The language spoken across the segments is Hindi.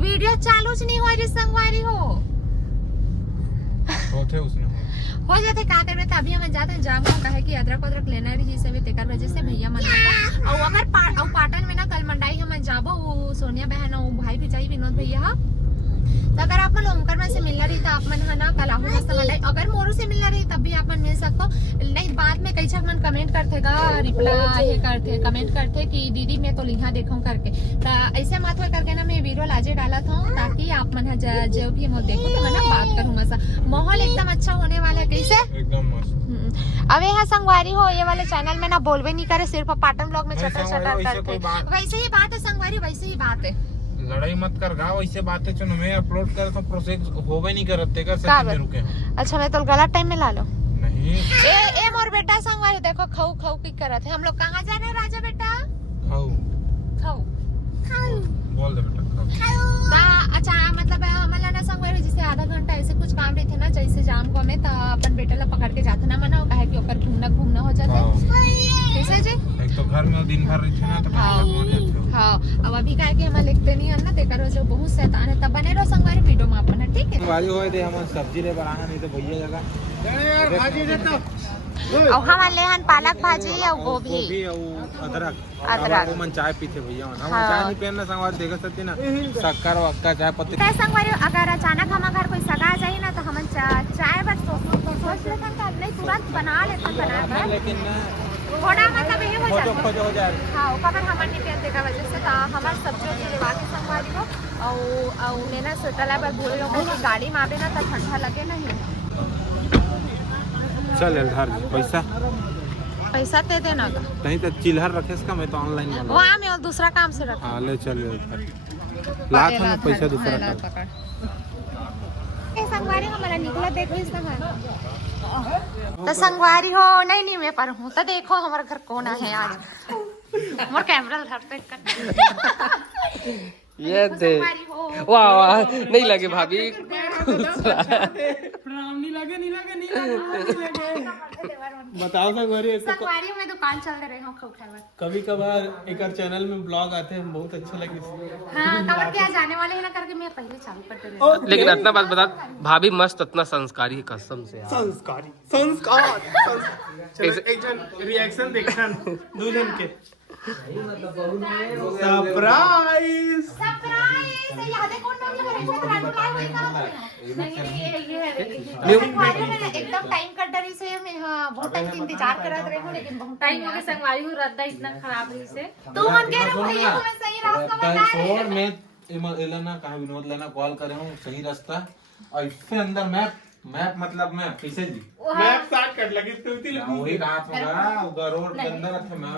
वीडियो चालू ज नहीं हो रही संगवारी हो होते उसने हो जाते का करबे त अभी हम जाते हैं जाम कहे कि अदरक अदरक लेना रही से भी तेकर वजह से भैया मन आता और अगर पाटन में ना कल मंडाई हम जाबो वो सोनिया बहन और भाई भी जाई विनोद भैया तो अगर आप मन ओमकार में से मिलना रही तो आप मन है ना कल आहू मस्त मंडाई अगर मोरू से मिलना रही तब भी आप मन मिल सकते नहीं बाद में कई छक मन कमेंट करते गा रिप्लाई ये करते कमेंट करते कि दीदी मैं तो लिहा देखूं करके तो ऐसे मत हो करके ना मैं वीडियो लाजे डाला था ताकि आप मन जो भी हम देखो तो मैं ना बात करूँ मसा माहौल एकदम अच्छा होने वाला है कैसे एकदम मस्त। अब यहाँ संगवारी हो ये वाले चैनल में ना बोलवे नहीं करे सिर्फ पाटन ब्लॉग में चटर चटर करते वैसे ही बात है संगवारी वैसे ही बात है लड़ाई मत कर गाओ ऐसे बातें चुन मैं अपलोड कर तो प्रोसेस होवे नहीं करते कर सच्ची में रुके हैं। अच्छा मैं तो गलत टाइम में ला लो नहीं ए मोर बेटा संगवारी देखो खाऊ खाऊ की करत है हम लोग कहाँ जा रहे हैं राजा बेटा खाओ खाऊ खाऊ बोल दे बेटा खाओ। अच्छा मतलब हमारा ना संगवारी जैसे आधा घंटा ऐसे कुछ काम रहते ना जैसे जाम को में तो अपन बेटा ला पकड़ के जाते ना मना कहे कि ओकर घूमना हो जाता कैसे जी एक तो घर में दिन भर रहते ना तो मान जाते हो। हाँ अब अभी कहे कि हम लिखते नहीं है ना तेकर वजह बहुत शैतान है तब बने रहो संगवारी वीडियो में अपन ठीक है वाली होए दे हम सब्जी ले बनाना नहीं तो भैया जगह भाजी देता और हम ले हन पालक भाजी और गोभी और अदरक वो मन चाय पीते भैया हम चाय नहीं पीना संगवार देखा सकते ना शक्कर वक्का चाय पत्ती क्या संगवारी अगर अचानक हम घर कोई सगा जाए ना तो हम चाय बस सोच लेते का नहीं तुरंत बना लेते बना लेकिन थोड़ा मतलब ये हो जाए हाँ कबर हमारे नहीं पहनते का वजह से हमारे सब्जियों की लेवा के संगवारी को और लेना स्वेटर पर बोले लोगों की गाड़ी में आवे ना तो ठंडा लगे नहीं चल धर पैसा दे देना का नहीं तो चिल्हर रखे इसका मैं तो ऑनलाइन वाला वहाँ में और दूसरा काम से रखा हां ले चल लाख में पैसा दूसरा का संगवारी हमारा निकला देखो इस तो संगवारी हो नहीं मैं पर हूँ तो देखो हमारा घर कौन है आज मोर कैमरा घर पे ये दे वाह वाह नहीं लगे भाभी प्रणाम नहीं लगे बताओ संगवारी ऐसा संगवारी में दुकान चल रहे हो खूब खावा कभी कभार एक चैनल में ब्लॉग आते हैं बहुत अच्छा लगे हाँ कवर क्या जाने वाले हैं ना करके मैं पहले चालू करते रहे लेकिन इतना बात बता भाभी मस्त इतना संस्कारी है कसम से संस्कार एक जन रिएक्शन देखना दो जन के सरप्राइज याद है कौन एकदम टाइम कट रही से मैं हाँ बहुत टाइम इंतजार करत रहे हूँ लेकिन बहुत टाइम हो गया संगवारी हूँ रद्दा इतना खराब रही से तू मन कह रहा भैया तुम्हें सही रास्ता बता छोड़ मैं लेना कहा विनोद लेना कॉल करे हूँ सही रास्ता और इससे अंदर मैप मतलब मैं पीछे जी मैप स्टार्ट कर लगी वही रात होगा रोड के अंदर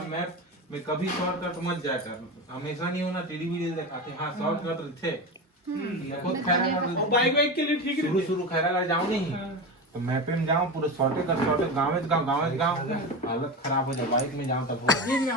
मैप मैं कभी शॉर्टकट मत जाया कर हमेशा नहीं होना टेलीविजन दिखाते हाँ शॉर्टकट थे खुद खैरा बाइक के लिए ठीक शुरू खैरा जाऊँ नहीं तो मैपे में जाऊँ पूरे शॉर्टकट गाँव हालत खराब हो जाए बाइक में जाऊँ तब